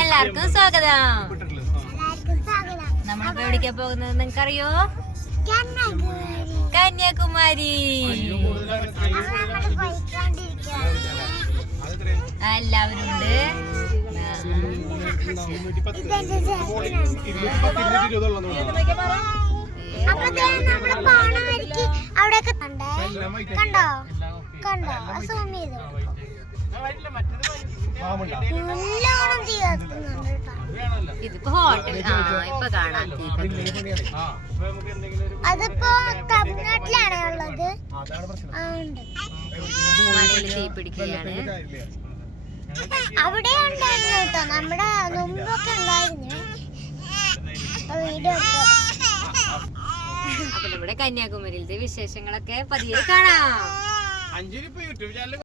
എല്ലാവർക്കും സ്വാഗതം. നമ്മളിപ്പോ എവിടേക്കാ പോകുന്നത് നിങ്ങൾക്കറിയോ? കന്യാകുമാരി. എല്ലാവരും ഉണ്ട്. കണ്ടോ കണ്ടോ സൂം ചെയ്തോ ഇതിപ്പോ ഹോട്ടൽ ഇപ്പൊ കാണാൻ അതിപ്പോ തമിഴ്നാട്ടിലാണേ ഉള്ളത്. മലയിൽ തീ പിടിക്കുകയാണ്. അവിടെ ഉണ്ടായിരുന്നു കേട്ടോ, നമ്മുടെ മുമ്പൊക്കെ ഉണ്ടായിരുന്നു. വീഡിയോ അപ്പൊ നമ്മുടെ കന്യാകുമാരിയിലത്തെ വിശേഷങ്ങളൊക്കെ പതിയെ കാണാം.